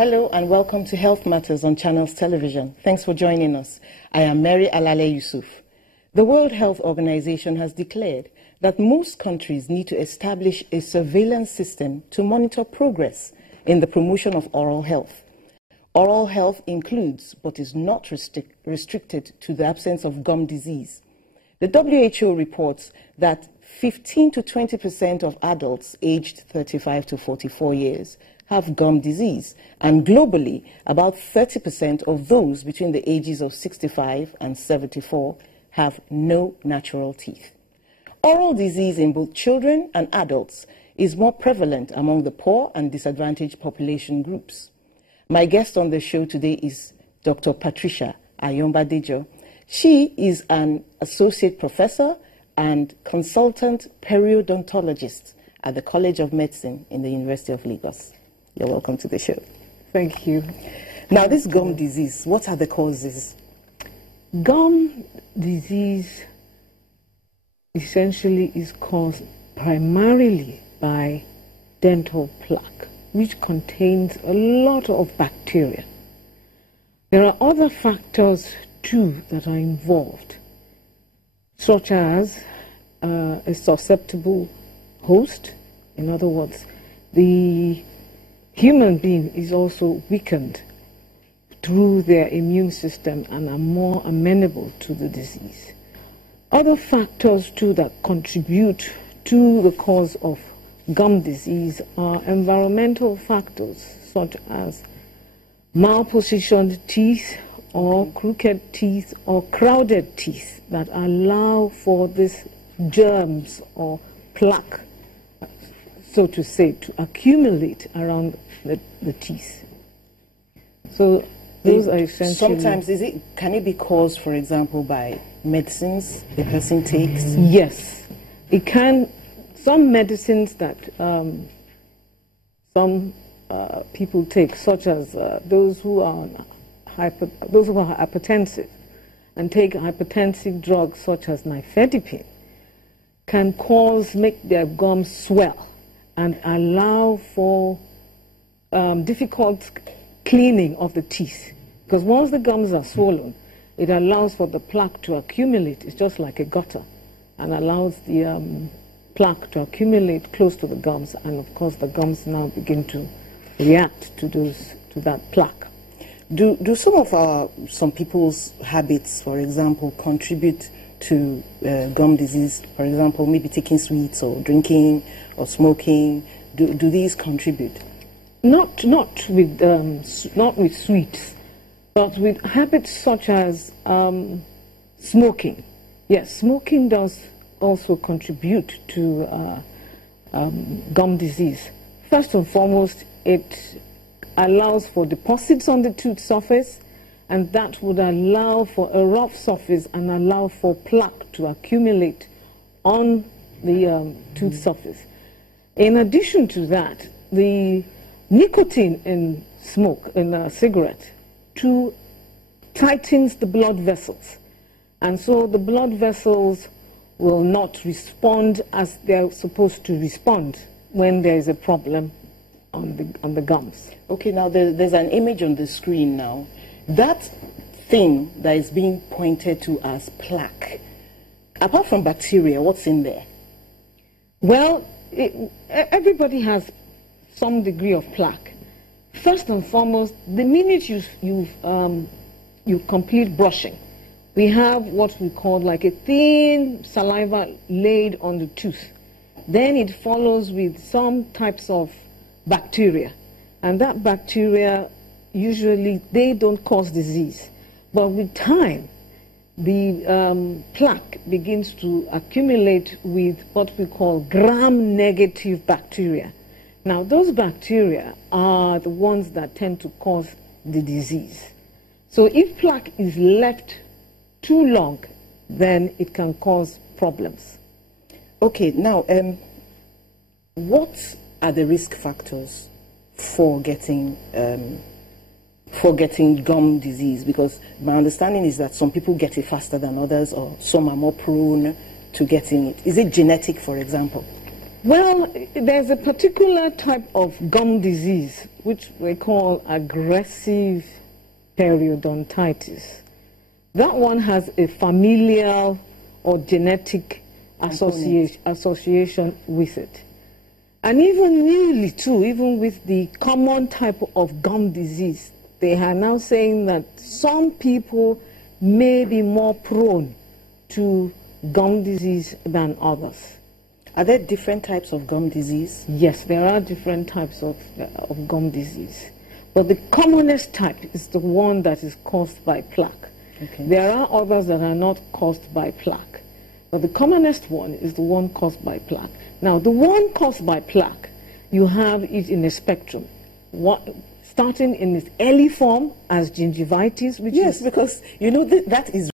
Hello and welcome to Health Matters on Channels Television. Thanks for joining us. I am Mary Alale Yusuf. The World Health Organization has declared that most countries need to establish a surveillance system to monitor progress in the promotion of oral health. Oral health includes, but is not restricted to, the absence of gum disease. The WHO reports that 15 to 20% of adults aged 35 to 44 years have gum disease, and globally, about 30% of those between the ages of 65 and 74 have no natural teeth. Oral disease in both children and adults is more prevalent among the poor and disadvantaged population groups. My guest on the show today is Dr. Patricia Ayomba-Dejo. She is an associate professor and consultant periodontologist at the College of Medicine in the University of Lagos. You're welcome to the show. Thank you. Now, this gum disease, what are the causes? Gum disease essentially is caused primarily by dental plaque, which contains a lot of bacteria. There are other factors too that are involved, such as a susceptible host. In other words, the human being is also weakened through their immune system and are more amenable to the disease. Other factors too that contribute to the cause of gum disease are environmental factors such as malpositioned teeth or crooked teeth or crowded teeth that allow for these germs or plaque, so to say, to accumulate around the teeth. So those are essentially... Sometimes, can it be caused, for example, by medicines the person takes? Yes, it can. Some medicines that some people take, such as those who are hypertensive and take hypertensive drugs such as nifedipine, can make their gums swell and allow for difficult cleaning of the teeth. Because once the gums are swollen, it allows for the plaque to accumulate. It's just like a gutter, and allows the plaque to accumulate close to the gums, and of course the gums now begin to react to that plaque. Do some people's habits, for example, contribute to gum disease? For example, maybe taking sweets or drinking or smoking. Do these contribute? Not with sweets, but with habits such as smoking. Yes, smoking does also contribute to gum disease. First and foremost, it allows for deposits on the tooth surface, and that would allow for a rough surface and allow for plaque to accumulate on the tooth surface. In addition to that, the nicotine in a cigarette too tightens the blood vessels, and so the blood vessels will not respond as they're supposed to respond when there is a problem on the gums. Okay, now there's an image on the screen now. That thing that is being pointed to as plaque, apart from bacteria, what's in there? Well, everybody has some degree of plaque. First and foremost, the minute you complete brushing, we have what we call like a thin saliva laid on the tooth. Then it follows with some types of bacteria, and that bacteria usually they don't cause disease, but with time the plaque begins to accumulate with what we call gram-negative bacteria. Now, those bacteria are the ones that tend to cause the disease. So if plaque is left too long, then it can cause problems. Okay, now, what are the risk factors for getting gum disease? Because my understanding is that some people get it faster than others, or some are more prone to getting it. Is it genetic, for example? Well, there's a particular type of gum disease which we call aggressive periodontitis. That one has a familial or genetic association with it. And even newly too, even with the common type of gum disease, they are now saying that some people may be more prone to gum disease than others. Are there different types of gum disease? Yes, there are different types of gum disease. But the commonest type is the one that is caused by plaque. Okay. There are others that are not caused by plaque. But the commonest one is the one caused by plaque. Now, the one caused by plaque, you have it in a spectrum. Starting in its early form as gingivitis, which yes, because you know that is